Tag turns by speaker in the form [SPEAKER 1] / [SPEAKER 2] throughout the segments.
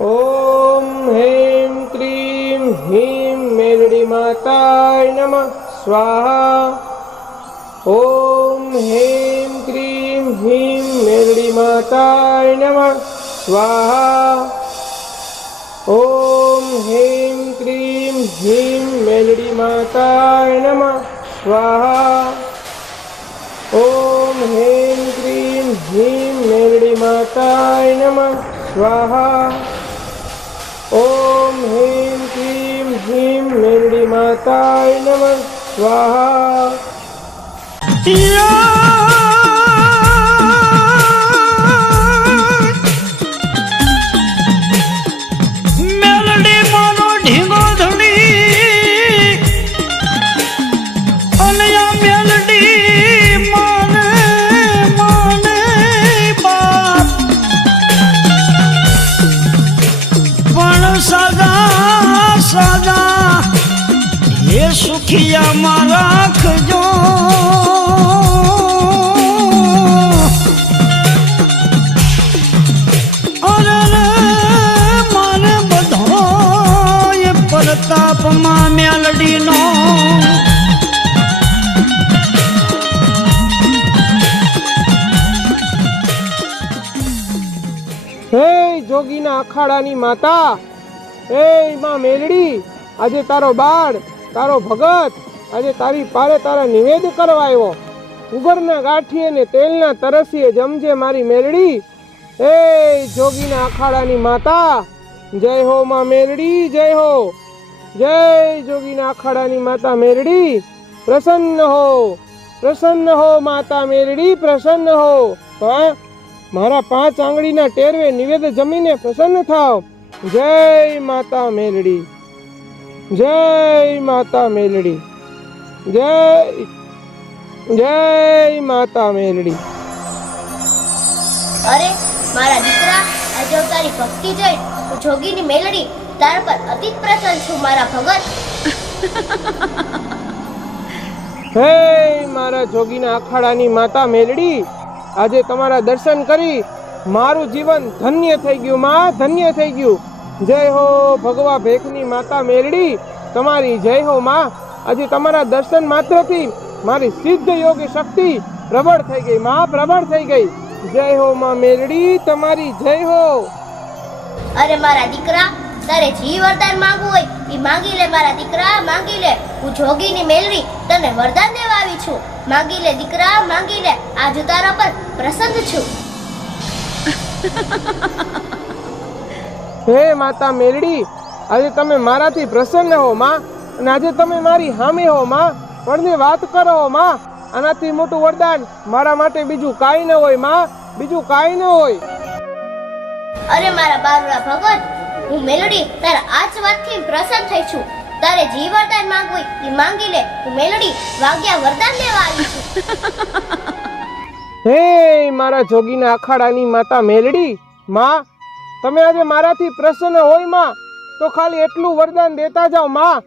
[SPEAKER 1] ઓમ હેમ ક્રીમ હીમ મેલડી માતાય નમઃ સ્વાહા ઓમ હેમ ક્રીમ હીમ મેલડી માતાય નમઃ સ્વાહા ઓમ હેમ ક્રીમ હીમ મેલડી માતાય નમઃ સ્વાહા ઓમ હેમ ક્રીમ હીમ મેલડી માતાય નમઃ સ્વાહા ઓમ હેમ ક્રીમ હીમ મેલડી માતાય નમઃ સ્વાહા
[SPEAKER 2] સુખિયામાં રાખજો.
[SPEAKER 1] જોગીના અખાડાની માતા હે માં મેલડી આજે તારો બાળ તારો ભગત, આજે તારી પારે તારા નિવેદ કરવા આવ્યો. ઉગરના ગાંઠીએ ને તેલના તરસીએ જમજે મારી મેલડી. એ જોગીના અખાડાની માતા, જય હો માં મેરડી જય હો. જય જોગીના અખાડાની માતા મેરડી પ્રસન્ન હો પ્રસન્ન હો માતા મેરડી પ્રસન્ન હો. મારા પાંચ આંગળીના ટેરવે નિવેદ જમીને પ્રસન્ન થાવ. જય માતા મેલડી. જય માતા મેલડી. જય જય માતા મેલડી.
[SPEAKER 3] અરે મારા દીકરા આજે તારી ભક્તિ જોઈ હું જોગીની મેલડી તાર પર અતિ પ્રસન્ન છું મારા ભગત.
[SPEAKER 1] હે મારા જોગીના અખાડાની માતા મેલડી આજે તમારા દર્શન કરી મારું જીવન ધન્ય થઈ ગયું માં ધન્ય થઈ ગયું. જય હો ભગવા ભેખની માતા મેરડી. તમારી જય હો માં. આજે તમારા દર્શન માત્રથી મારી સિદ્ધ યોગી શક્તિ પ્રબળ થઈ ગઈ માં પ્રબળ થઈ ગઈ. જય હો માં મેરડી તમારી જય હો.
[SPEAKER 3] અરે મારા દીકરા તારે જી વરદાન માંગવું હોય એ માંગી લે મારા દીકરા માંગી લે. હું જોગીની મેળવી તને વરદાન દેવા આવી છું. માંગી લે દીકરા માંગી લે. આજ તારા પર પ્રસન્ન છું.
[SPEAKER 1] હે માતા મેલડી આજે તમે મારાથી પ્રસન્ન હો માં અને આજે તમે મારી હામી હો માં. પડને વાત કરો હો માં આનાથી મોટું વરદાન મારા માટે બીજું કાંઈ ન હોયમાં બીજું કાંઈ ન હોય.
[SPEAKER 3] અરે મારા બારુડા ભગત હું મેલડી તારા આજ વાતથી પ્રસન્ન થઈ છું. તારે જી વરદાન માંગવું હોય એ માંગી લે. હું મેલડી વાગ્યા વરદાન લેવા આવી છું.
[SPEAKER 1] હે મારા જોગીના અખાડાની માતા મેલડી માં તમે આજે મારાથી પ્રસન્ન હોયમાં, તો ખાલી એટલું વરદાન દેતા જાઓ માં,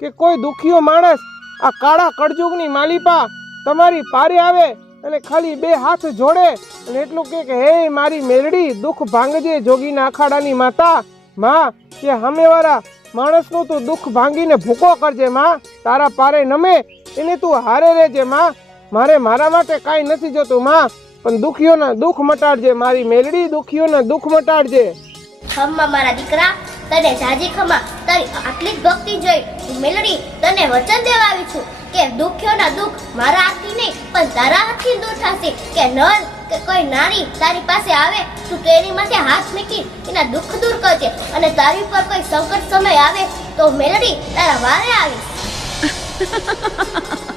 [SPEAKER 1] કે કોઈ દુખીયો માણસ આ કાળા કળજુગની માલિપા તમારી પારે આવે અને ખાલી બે હાથ જોડે અને એટલું કે હે મારી મેરડી દુઃખ ભાંગજે જોગીના અખાડાની માતા. માં, કે સામેવાળા માણસનું તું દુઃખ ભાંગીને ભૂકો કરજે માં, તારા પારે નમે, એને તું હારે રહેજે માં. મારે મારા માટે કાંઈ નથી જોતું માં. પણ દુખીઓના દુઃખ મટાડજે મારી મેલડી દુખીઓના દુઃખ મટાડજે.
[SPEAKER 3] ખમ્મા મારા દીકરા તને જાજી ખમા તારી આટલી જ ભક્તિ જોઈ હું મેલડી તને વચન દેવા આવી છું કે દુખ્યોના દુઃખ મારા હાથથી નહીં પણ તારા હાથથી દૂર થશે. કે નર કે કોઈ નારી તારી પાસે આવે તું તેની માથે હાથ મૂકી એના દુઃખ દૂર કરજે. અને તારી ઉપર કોઈ સંકટ સમય આવે તો મેલડી તારા વારે આવીશ.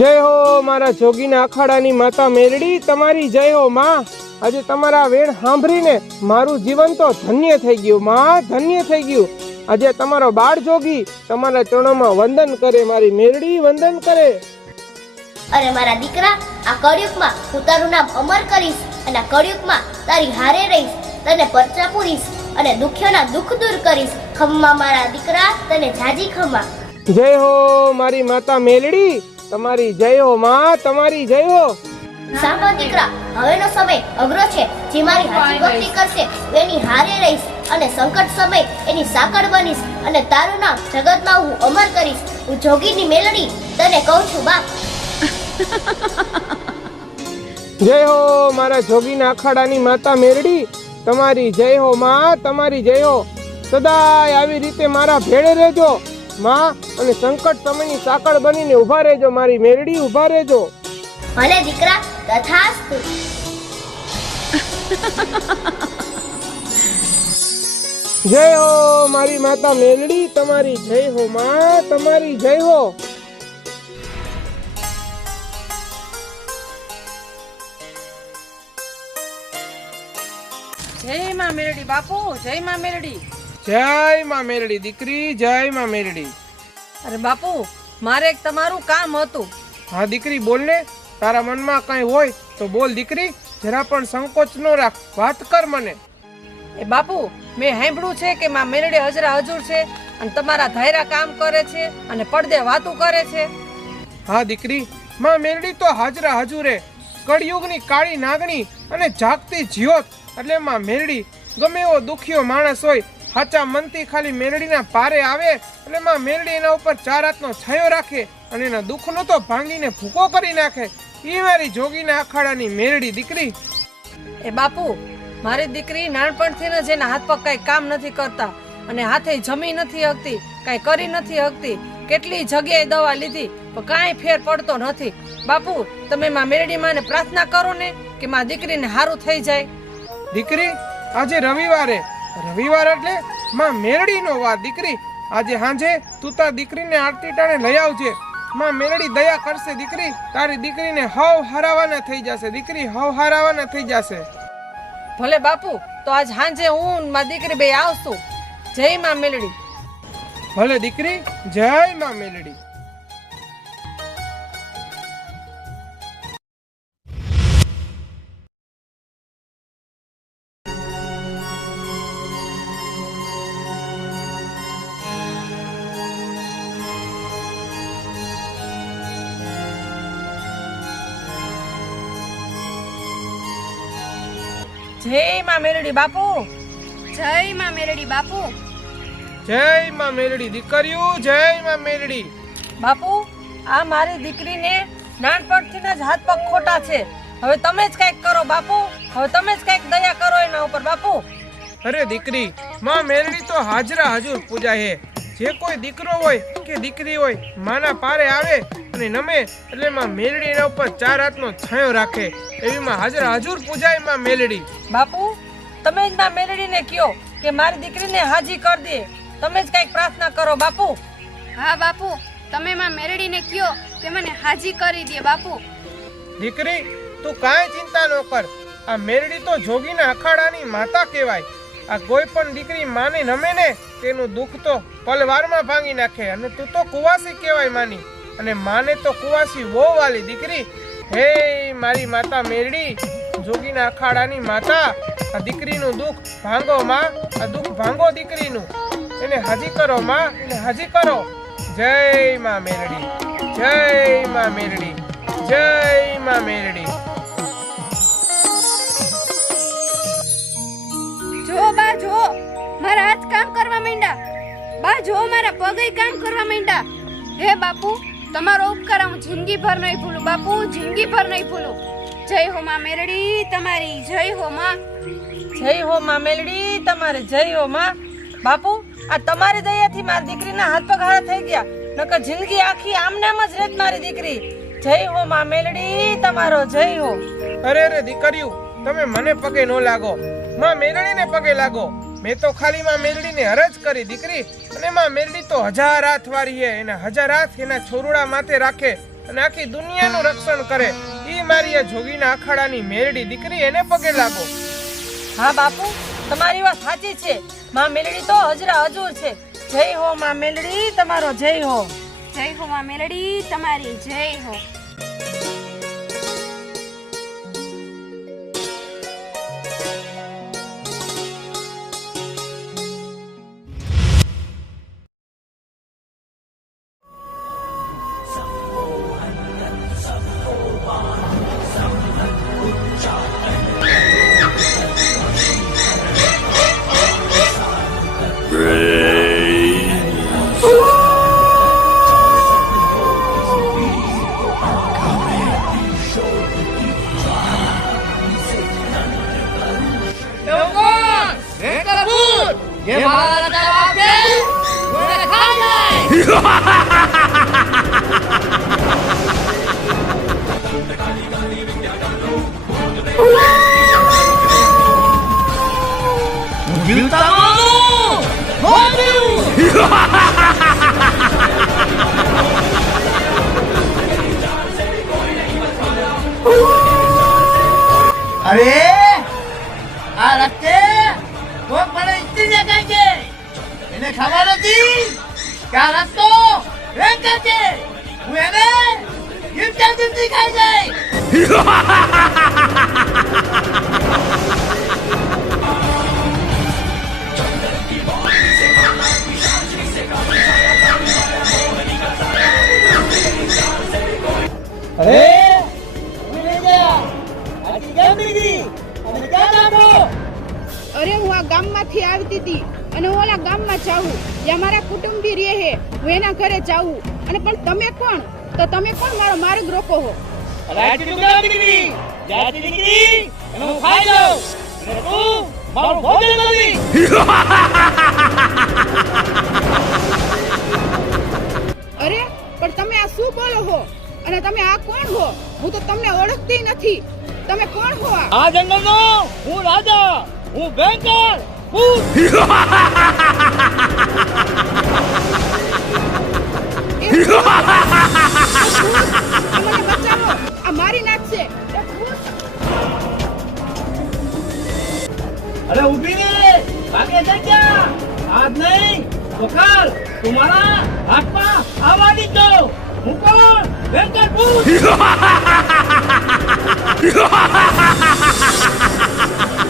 [SPEAKER 1] જય હો મારા જોગીના અખાડાની માતા મેરડી તમારી જય હો માં. આજે તમારા વેણ સાંભળીને મારું જીવન તો ધન્ય થઈ ગયું માં ધન્ય થઈ ગયું. આજે તમારો બાળ જોગી તમારા ચરણોમાં વંદન કરે મારી મેરડી વંદન કરે.
[SPEAKER 3] અરે મારા દીકરા આ કળિયુગમાં હું તારું નામ અમર કરીશ અને આ કળિયુગમાં તારી હારે રહીશ તને પરચા પૂરીશ અને દુખ્યોના દુઃખ દૂર કરીશ. ખમ્મા મારા દીકરા તને જાજી ખમ્મા.
[SPEAKER 1] જય હો મારી માતા મેલડી તમારી જય હો માં તમારી જય હો.
[SPEAKER 3] સાંભળ દીકરા હવેનો સમય અઘરો છે. જે મારી હાજી ભક્તિ કરશે એની હારે રહીશ અને સંકટ સમય એની સાકળ બનીશ અને તારું નામ જગતમાં હું અમર કરીશ. હું જોગીની મેલડી તને કહું છું બાપ.
[SPEAKER 1] જય હો મારા જોગીના અખાડાની માતા મેરડી તમારી જય હો માં તમારી જય હો. સદાય આવી રીતે મારા ભેળે રહેજો. માં અને સંકટ સમયની સાકળ બનીને ઊભા રહેજો મારી મેરડી ઊભા રહેજો.
[SPEAKER 3] ભલે દીકરા તથાસ્તુ.
[SPEAKER 1] જય હો મારી માતા મેલડી તમારી જય હો માં તમારી જય હો.
[SPEAKER 4] જય માં મેરડી બાપુ જય માં મેરડી.
[SPEAKER 1] જય માં મેરડી દીકરી જય માં મેરડી.
[SPEAKER 4] અરે બાપુ મારે એક તમારું કામ હતું.
[SPEAKER 1] હા દીકરી બોલ ને. તારા મનમાં કઈ હોય તો બોલ દીકરી. જરા પણ સંકોચ ન રાખ. વાત કર મને.
[SPEAKER 4] એ બાપુ મેં સાંભળ્યું છે કે માં મેરડી હજરા હજુર છે અને તમારા ધાયરા કામ કરે છે અને પડદે વાતું કરે છે.
[SPEAKER 1] હા દીકરી. માં મેરડી તો હાજરા હજુરે. કળિયુગની કાળી નાગણી અને જાગતી જ્યોત. એટલે માં મેરડી ગમે એવો દુખ્યો માણસ હોય સાચા મનથી ખાલી મેરડીના પારે આવે અને માં મેરડી એના ઉપર ચાર હાથનો છાયો રાખે અને એના દુઃખનો તો ભાંગીને ભૂકો કરી નાખે. એ મારી જોગીના અખાડાની મેરડી દીકરી.
[SPEAKER 4] એ બાપુ મારી દીકરી નાનપણથી જ એના હાથ પગ કઈ કામ નથી કરતા અને હાથે જમી નથી હકતી કઈ કરી નથી હકતી કેટલી જગ્યાએ દવા લીધી પણ કાંઈ ફેર પડતો નથી. બાપુ તમે માં મેરડી માને પ્રાર્થના કરો ને કે માં દીકરીને સારું થઈ જાય.
[SPEAKER 1] દીકરી આજે રવિવારે રવિવાર એટલે માં મેરડીનો વાર દીકરી. આજે હાંજે તું તાર દીકરીને આરતી ટાણે લઈ આવજે. માં મેરડી દયા કરશે દીકરી. તારી દીકરીને હવ હરાવાના થઈ જશે. દીકરી હવ હરાવાના થઈ જશે.
[SPEAKER 4] ભલે બાપુ તો આજ સાંજે હું માં દીકરી બે આવશું. જય માં મેલડી
[SPEAKER 1] ભલે દીકરી જય માં મેલડી
[SPEAKER 4] જય માં મેલડી બાપુ.
[SPEAKER 5] જય માં મેરડી બાપુ.
[SPEAKER 1] જય માં મેલડી દીકરીઓ જય માં મેલડી
[SPEAKER 4] બાપુ આ મારી દીકરીને નાનપણથી જ હાથ પગ ખોટા છે. હવે તમે જ કંઈક કરો બાપુ. હવે તમે જ કંઈક દયા કરો એના ઉપર બાપુ.
[SPEAKER 1] અરે દીકરી માં મેલડી તો હાજરા હજુર પૂજા હે. જે કોઈ દીકરો હોય કે દીકરી હોય માના પારે આવે અને નમે એટલે માં મેલડી એના ઉપર ચાર હાથનો છાંયો રાખે. એવી માં હાજરા હજુર પૂજાયમાં મેલડી.
[SPEAKER 4] બાપુ તમે જ માં મેલડીને કયો કે મારી દીકરીને હાજી કરી દે. તમે જ કંઈક પ્રાર્થના કરો બાપુ.
[SPEAKER 5] હા બાપુ તમે માં મેરડીને કયો કે મને હાજી કરી દે બાપુ.
[SPEAKER 1] દીકરી તું કાંઈ ચિંતા ન કર. આ મેરડી તો જોગીના અખાડાની માતા કહેવાય. આ કોઈ પણ દીકરી માને નમે ને, તેનું દુઃખ તો પલવારમાં ભાંગી નાખે. અને તું તો કુવાસી કહેવાય માની. અને માને તો કુવાસી બહુ વાલી દીકરી. હે મારી માતા મેરડી, જોગીના અખાડાની માતા, આ દીકરીનું દુઃખ ભાંગો માં આ દુઃખ ભાંગો દીકરીનું. એને હાજી કરો માં, એને હાજી કરો. જય માં મેરડી, જય માં મેરડી, જય માં મેરડી.
[SPEAKER 5] જો બા જો મારા હાથ કામ કરવા માંડ્યા. બા જો મારા પગે કામ કરવા માંડ્યા. હે બાપુ તમારો ઉપકાર હું જિંદગીભર નહીં ભૂલું. બાપુ જિંદગીભર નહીં ભૂલું. જય હો માં મેળડી તમારી જય હો માં.
[SPEAKER 4] જય હો માં મેલડી તમારે જય હો માં. બાપુ આ તમારી દયાથી મારી દીકરીના હાથ પગ હારા થઈ ગયા. નકર જિંદગી આખી આમનામ જ રહેત મારી દીકરી. જય હો માં મેલડી તમારો જય હો.
[SPEAKER 1] અરે અરે દીકરીઓ તમે મને પગે ન લાગો. માં મેરડીને પગે લાગો. મેં તો ખાલી માં મેરડીને હરજ કરી દીકરી. અને માં મેરડી તો હજાર હાથ વાળી હે. એના હજાર હાથ એના છોરુડા માથે રાખે અને આખી દુનિયાનું રક્ષણ કરે. ઈ મારી આ જોગીના અખાડાની મેરડી દીકરી એને પગે લાગો.
[SPEAKER 4] હા બાપુ તમારી વાત સાચી છે. માં મેલડી તો હજરા હજુર છે. જય હો માં મેલડી તમારો જય હો.
[SPEAKER 5] જય હો માં મેરડી તમારી જય હો.
[SPEAKER 6] કે આ રસ્તો ભયંકર છે હું એને જીવતી ખાઈ જાય અરે ક્યાં
[SPEAKER 7] અરે હું આ ગામમાંથી આવતી હતી અને હું ઓલા ગામમાં જાઉં. જ્યાં મારા કુટુંબી રહે છે હું એના ઘરે જાઉં. અને પણ તમે કોણ? તો તમે કોણ? મારો માર્ગ રોકો હો.
[SPEAKER 6] અરે હું
[SPEAKER 7] પણ તમે આ શું બોલો હો? અને તમે આ કોણ હો? હું તો તમને ઓળખતી નથી. તમે કોણ હો આ?
[SPEAKER 6] આ જંગલનો હું રાજા હું ભયંકર.
[SPEAKER 7] મારી નાખશે
[SPEAKER 6] અરે ઊભી રે. ભાગે ક્યાં? આજ નહીં. તો કાલ તું હાથમાં આવા દીધો હું કોણ? ભયંકર ભૂત.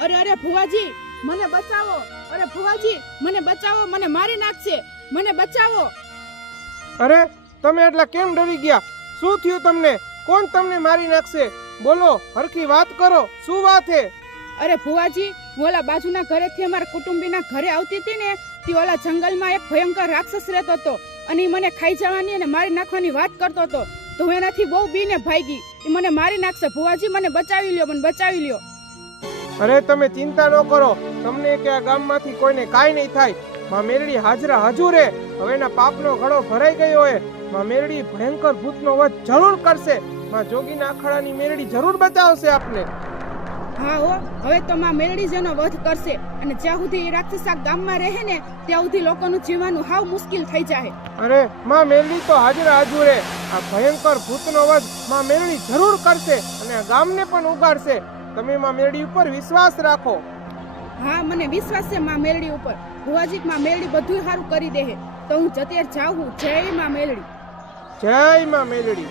[SPEAKER 7] અરે અરે ફુવાજી મને બચાવો. અરે ફુવાજી મને બચાવો મને મારી નાખશે મને બચાવો.
[SPEAKER 1] અરે તમે એટલા કેમ ડરી ગયા? શું થયું તમને? કોણ તમને મારી નાખશે? બોલો હરખી વાત કરો. શું વાત હે?
[SPEAKER 7] અરે ભુવાજી હું ઓલા બાજુના ઘરેથી અમારા કુટુંબીના ઘરે આવતી હતી ને તે ઓલા જંગલમાં એક ભયંકર રાક્ષસ રહેતો હતો. અને એ મને ખાઈ જવાની અને મારી નાખવાની વાત કરતો હતો. તો હું એનાથી બહુ બીને ભાગી. એ મને મારી નાખશે. ભુવાજી મને બચાવી લ્યો, મને બચાવી લ્યો.
[SPEAKER 1] અરે, તમે ચિંતા ન કરો. તમને કે આ ગામમાંથી કોઈને કાંઈ નહીં થાય. માં મેરડી હાજરા હજુ રે. હવે એના પાપનો ઘડો ભરાઈ ગયો હે. માં મેરડી ભયંકર ભૂતનો વધ જરૂર કરશે. માં જોગીના અખાડાની મેરડી જરૂર બચાવશે આપને.
[SPEAKER 7] હા હો હવે તો માં મેળડી જેનો વધ કરશે અને જ્યાં સુધી એ રાક્ષસા ગામમાં રહે ને ત્યાં સુધી લોકોનું જીવવાનું હાવ મુશ્કેલ થઈ જાય.
[SPEAKER 1] અરે માં મેલડી તો હાજરા હાજુ રે આ ભયંકર ભૂતનો વધમાં મેળડી જરૂર કરશે અને ગામને પણ ઉગાડશે. તમે માં મેરડી ઉપર વિશ્વાસ રાખો.
[SPEAKER 7] હા મને વિશ્વાસ છે માં મેલડી ઉપર. ભુવાજી માં મેલડી બધું સારું કરી દે તો હું જતેર જાઉં જય માં મેલડી
[SPEAKER 1] જય માં મેલડી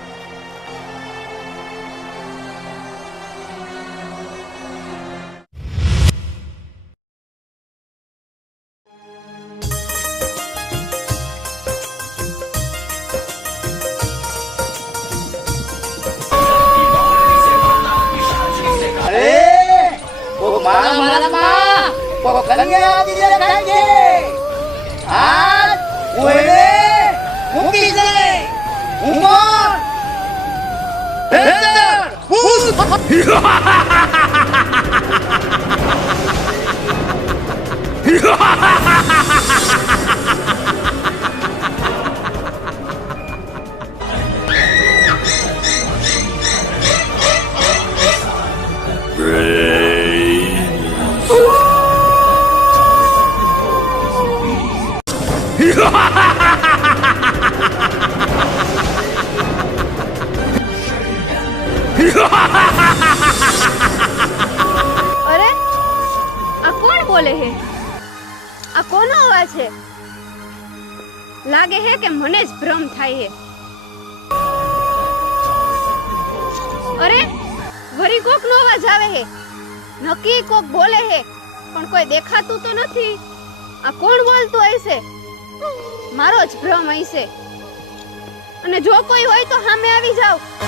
[SPEAKER 7] તો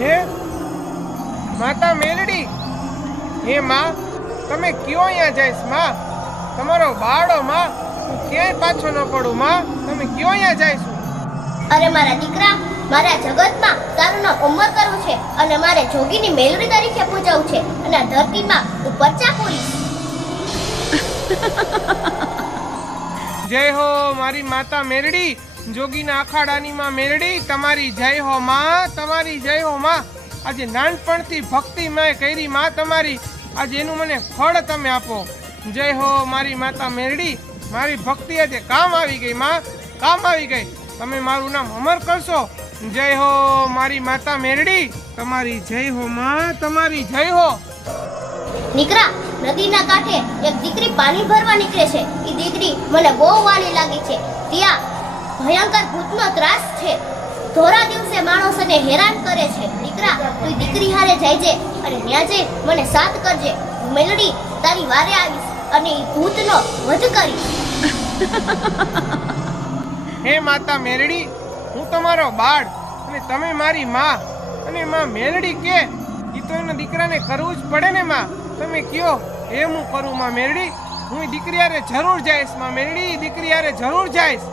[SPEAKER 6] હે?
[SPEAKER 1] માતા મેલડી? હે માં તમે કયો અહીંયા જઈશમાં? તમારો બાળો માં હું ક્યાંય પાછો ન પડું માં? તમે કયો અહીંયા જઈશ?
[SPEAKER 3] અરે મારા દીકરા મારા જગતમાં તારું નામ અમર કરવું છે અને મારે જોગીની મેલડી તરીકે પૂજવું છે અને આ ધરતીમાં હું પરચા પૂરી
[SPEAKER 1] જય હો મારી માતા મેરડી જોગીના અખાડાની માં મેરડી, તમારી જય હો માં, તમારી જય હો માં. આજે નાનપણથી ભક્તિ મેં કરી, માં તમારી. આજે એનું મને ફળ તમે આપો. જય હો મારી માતા મેરડી, મારી ભક્તિ આજે કામ આવી ગઈ, માં. કામ આવી ગઈ. તમે મારું નામ અમર કરશો. જય હો મારી માતા મેરડી, તમારી જય હો માં, તમારી જય હો.
[SPEAKER 3] નીકળા નદીના કાંઠે એક દીકરી પાણી ભરવા નીકળે છે. એ દીકરી મને બહુ વાલી લાગી છે. ત્યાં ભયંકર ભૂતનો ત્રાસ છે. ધોરા દિવસે માણસોને હેરાન કરે છે. દીકરા, તું દીકરી હારે જાય અને ત્યાં જઈ મને સાથ કરજે. મેલડી, તારી વારે આવીશ અને એ ભૂતનો વધ કરીશ.
[SPEAKER 1] હે માતા મેરડી હું તમારો બાળ અને તમે મારી માં અને માં મેરડી કે? એ તો એના દીકરાને કરવું જ પડે ને, માં. તમે કયો એ હું કરું, માં મેરડી હું દીકરી હારે જરૂર જઈશ, માં મેરડી દીકરી હારે જરૂર જઈશ.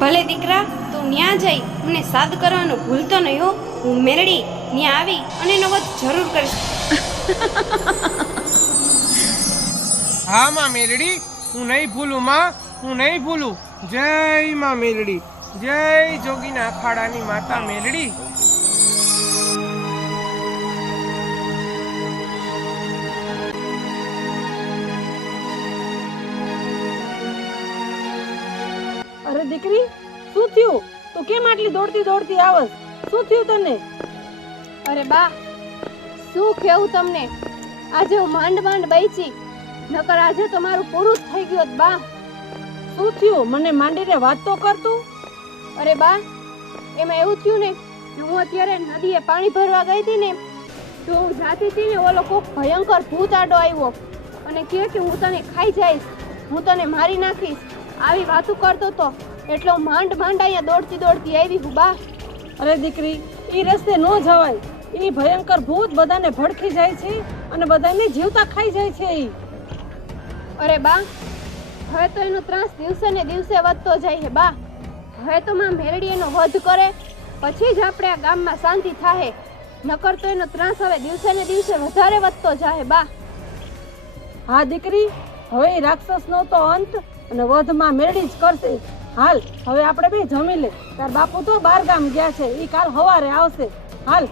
[SPEAKER 5] ભલે દીકરા, તું ન્યા જઈ, મને સાદ કરવાનું ભૂલતો નહીં હો. હું મેરડી, ન્યા આવી અને એનો વધ જરૂર કરીશ.
[SPEAKER 1] હા, માં મેરડી. હું નહીં ભૂલું, માં. હું નહીં ભૂલું. જય, માં મેરડી. જય, જોગીના અખાડાની માતા મેરડી.
[SPEAKER 4] દીકરી? શું થયું? તું કેમ આટલી દોડતી દોડતી આવસ? શું થયું તને?
[SPEAKER 5] અરે બા શું કેવું તમને? આજે હું માંડ માંડ બેચી નકર આજે તો મારું પૂરું જ થઈ ગયું બા.
[SPEAKER 4] શું થયું? મને માંડીને વાત તો કર તું.
[SPEAKER 5] અરે બા એમાં એવું થયું ને કે હું અત્યારે નદીએ પાણી ભરવા ગઈ હતી ને તો હું જાતી હતી ને ઓલો કોક ભયંકર ભૂત આડો આવ્યો. અને કહે કે હું તને ખાઈ જઈશ હું તને મારી નાખીશ. આવી વાતો કરતો તો એટલે માંડ માંડ અહીંયા દોડતી દોડતી આવી હું બા.
[SPEAKER 4] અરે દીકરી એ રસ્તે ન જવાય. એ ભયંકર ભૂત બધાને ભડકી જાય છે અને બધાને જીવતા ખાઈ જાય છે એ
[SPEAKER 5] અરે બા હવે તો એનો ત્રાસ દિવસે ને દિવસે વધતો જાય છે બા. હવે તો માં મેરડી એનો વધ કરે પછી જ આપણે આ ગામમાં શાંતિ થાહે. નકર તો એનો ત્રાસ હવે દિવસે ને દિવસે વધારે વધતો જાય બા.
[SPEAKER 4] હા દીકરી હવે રાક્ષસ રાક્ષસનો તો અંત અને વધમાં મેળડી જ કરશે. હાલ હવે આપણે બે જમી લે તાર બાપુ તો બાર ગામ ગયા છે ઈ કાલ હવારે આવશે. હાલ.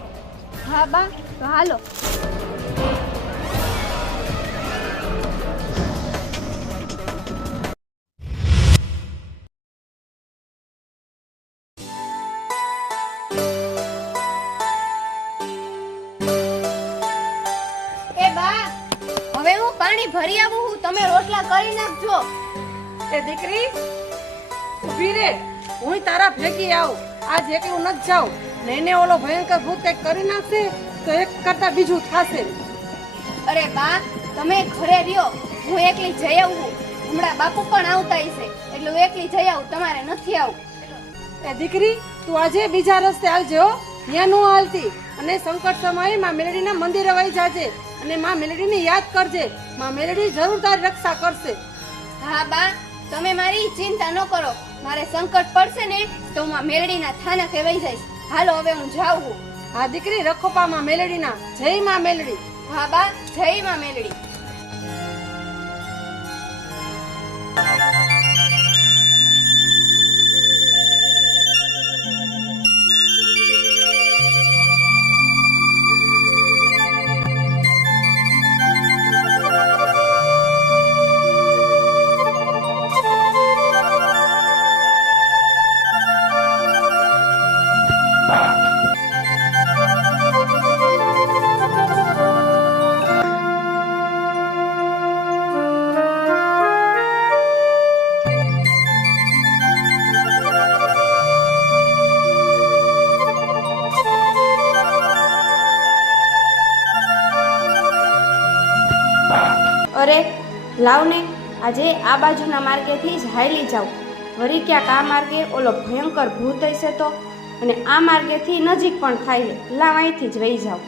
[SPEAKER 5] હા બા તો હાલો. એ બા હવે હું પાણી ભરી આવું હું તમે રોટલા કરી નાખજો.
[SPEAKER 4] એ દીકરી ઊભી રે. હું તારા ભેગી આવું. આજ એકલું નથી જાઉં. ને ઓલો ભયંકર ભૂત કંઈક કરી નાખશે તો એક કરતા બીજું થશે.
[SPEAKER 5] અરે બા તમે ઘરે રહ્યો. હું એકલી જઈ આવું. હમણાં બાપુ પણ આવતા હશે. એટલે હું એકલી જઈ આવું. તમારે નથી આવું.
[SPEAKER 4] એ દીકરી તું આજે બીજા રસ્તે આવજે હો. ત્યાં નો હાલતી. અને સંકટ સમયે માં મેલડીના મંદિરે વહી જાજે. અને માં મેલડીને યાદ કરજે. માં મેલડી જરૂર તારી રક્ષા કરશે.
[SPEAKER 5] હા બા તમે મારી ચિંતા ન કરો. મારે સંકટ પડશે ને તો હું આ મેરડીના થાના કહેવાઈ જઈશ. હાલો હવે હું જાઉં
[SPEAKER 4] આ દીકરી રખોપામાં મેલડીના જય માં મેલડી.
[SPEAKER 5] હા બા જય માં મેલડી. લાવ ને આજે આ બાજુના માર્ગેથી જ હાયલી જાઉં વળી ક્યાંક આ માર્ગે ઓલો ભયંકર ભૂત હશે તો? અને આ માર્ગેથી નજીક પણ થાય લાવ અહીંથી જ વહી જાઉં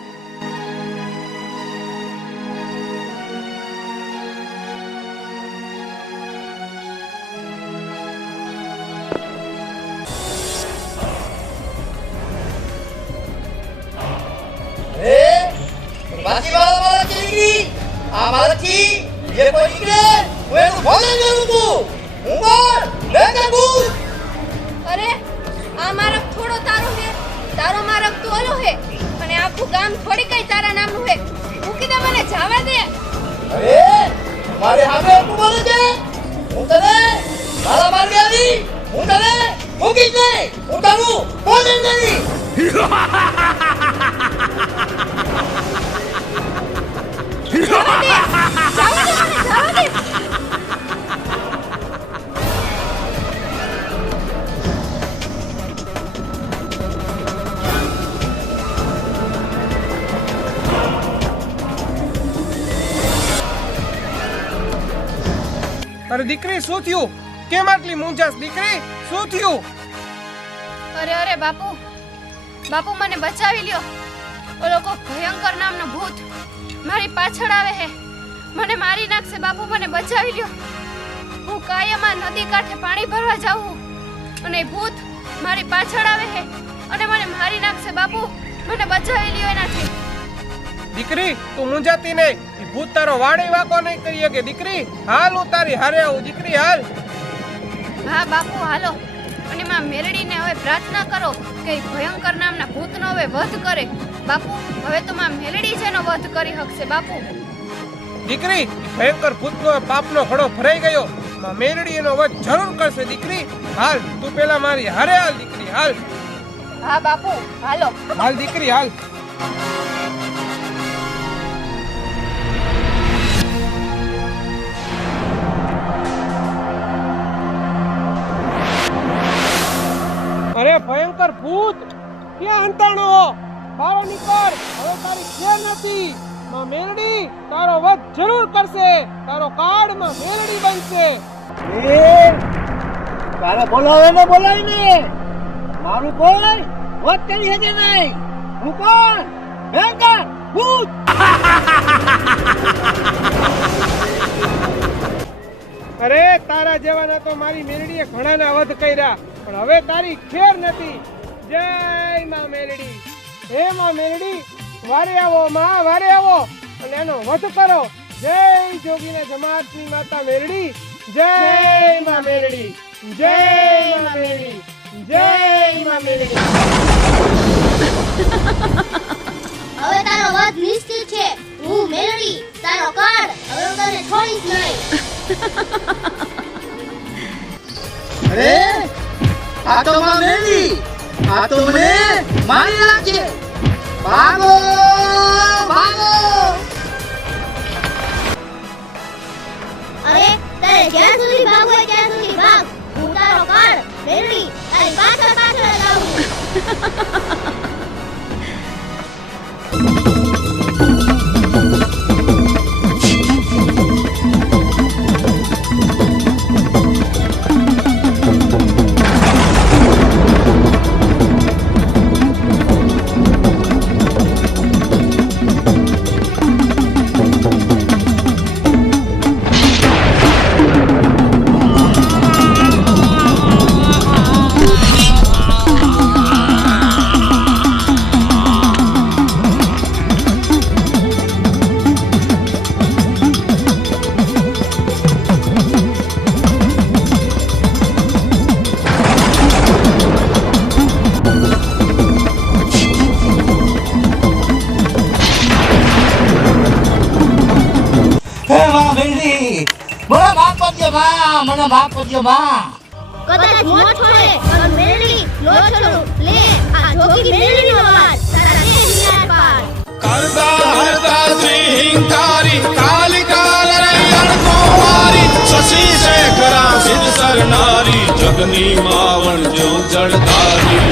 [SPEAKER 5] અરે
[SPEAKER 1] દીકરી શું થયું? કેમ આટલી મૂંઝાશ દીકરી? શું થયું?
[SPEAKER 5] અરે અરે બાપુ. બાપુ મને બચાવી લ્યો. ઓ લોકો ભયંકર નામનો ભૂત. મારી પાછળ આવે હે. મને મારી નાખશે બાપુ મને બચાવી લ્યો. હું કાયમાં નદી કાંઠે પાણી ભરવા જાઉં અને ભૂત મારી પાછળ આવે હે. અને મને મારી નાખશે બાપુ. મને બચાવી લ્યો એનાથી.
[SPEAKER 1] દીકરી તું મૂંઝાતી નહીં. ભૂત તારો વાડે વાકો નહીં કરી કે દીકરી હાલ હું તારી હારે આવું દીકરી હાલ.
[SPEAKER 5] હા બાપુ હાલો. અને માં મેરડીને હવે પ્રાર્થના કરો કે ભયંકર નામના ભૂતનો હવે વધ કરે. બાપુ હવે તો માં મેલડી જેનો વધ કરી શકશે બાપુ.
[SPEAKER 1] દીકરી ભયંકર ભૂતનો પાપનો ઘડો ભરાઈ ગયો. માં મેરડી એનો વધ જરૂર કરશે દીકરી. હાલ તું પેલા મારી હારે હાલ દીકરી હાલ.
[SPEAKER 5] હા બાપુ હાલો.
[SPEAKER 1] હાલ દીકરી હાલ. ભયંકર ભૂત ક્યાં અંતરણો? બારો નીકળ હવે તારી ખેર નથી. માં મેરડી તારો વધ જરૂર કરશે. તારો કાર્ડમાં મેરડી બનશે.
[SPEAKER 6] એ તારા બોલાવે ને બોલાય ને મારું કોઈ વાત કરી શકે નહીં. હું કોણ? ભયંકર ભૂત.
[SPEAKER 1] અરે તારા જેવાના તો મારી મેરડીએ ઘણાના વધ કર્યા. પણ હવે તારી ખેર નથી. જય માં મેલડી. હે માં મેલડી વારે આવો માં વારે આવો. અને એનો વધ કરો. જય જોગીને જમાતની માતા મેલડી. જય માં મેલડી. જય માં મેલડી. જય માં મેલડી.
[SPEAKER 3] હવે તારો વધ નિશ્ચિત છે. હું મેલડી. તારો કાર્ડ હવે હું તને છોડીશ નહીં.
[SPEAKER 6] અરે આ તો માં મેલી આ તો મને મારી નાખે ભાગો ભાગો.
[SPEAKER 3] અરે તારે જ્યાં સુધી ભાગો ત્યાં સુધી ભાગ. હું તારો કાળ મેલી તારી પાછળ પાછળ જ
[SPEAKER 6] માં મને માફ કરજો માં.
[SPEAKER 3] કદાચ નો છોડે પણ મેળવી નો છોડું. લે આ જોગી મેળવીનો વાત તારા દેહ વિનાશ પાર.
[SPEAKER 8] કરતા હરતા શ્રીહિંકારી કાલિકા નરૈયણ કુંવારી શશી શેખરા સિદ્ધ સરનારી જગની માવણ જો જળધારી.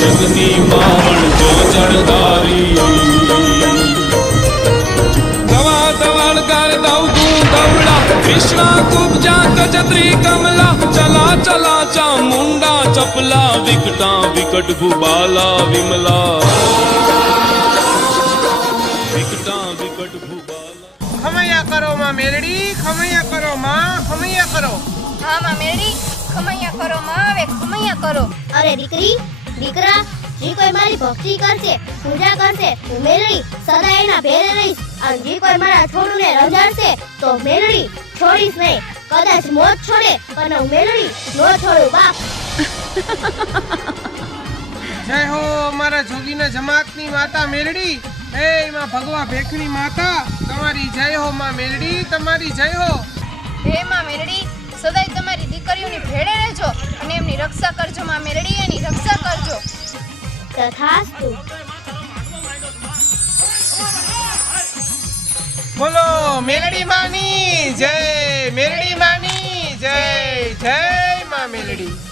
[SPEAKER 8] જગની માવણ જો જળધારી. કૃષ્ણા કુબજા કચત્રી કમલા ચલા ચલા ચામુંડા ચપલા વિકટા વિકટ ભૂબાલા વિમલા વિકટા વિકટ ભૂબાલા
[SPEAKER 1] ખમૈયા કરો માં મેલડી ખમૈયા કરો માં ખમૈયા કરો
[SPEAKER 5] હા માં મેલડી ખમૈયા કરો માં આવે ખમૈયા કરો
[SPEAKER 3] અરે દીકરી દીકરા જે કોઈ મારી ભક્તિ કરશે પૂજા કરશે હું મેળવી સદા એના ભેરે રહીશ અને જે કોઈ મારા છોડુને રંજાડશે તો મેળડી છોડીશ નહીં. કદાચ મોત છોડે પણ હું મેલડી નો છોડું બાપ.
[SPEAKER 1] જય હો મારા જોગીના જમાતની માતા મેલડી. એ માં ભગવા ભેખની માતા. તમારી જય હો માં મેલડી તમારી જય હો.
[SPEAKER 5] હે માં મેલડી સદાય તમારી દીકરીઓની ભેળે રહેજો અને એમની રક્ષા કરજો માં મેલડી એની રક્ષા કરજો.
[SPEAKER 3] તથાસ્તુ.
[SPEAKER 1] બોલો મેલડી માની જય મેલડી માની જય જય માં મેલડી.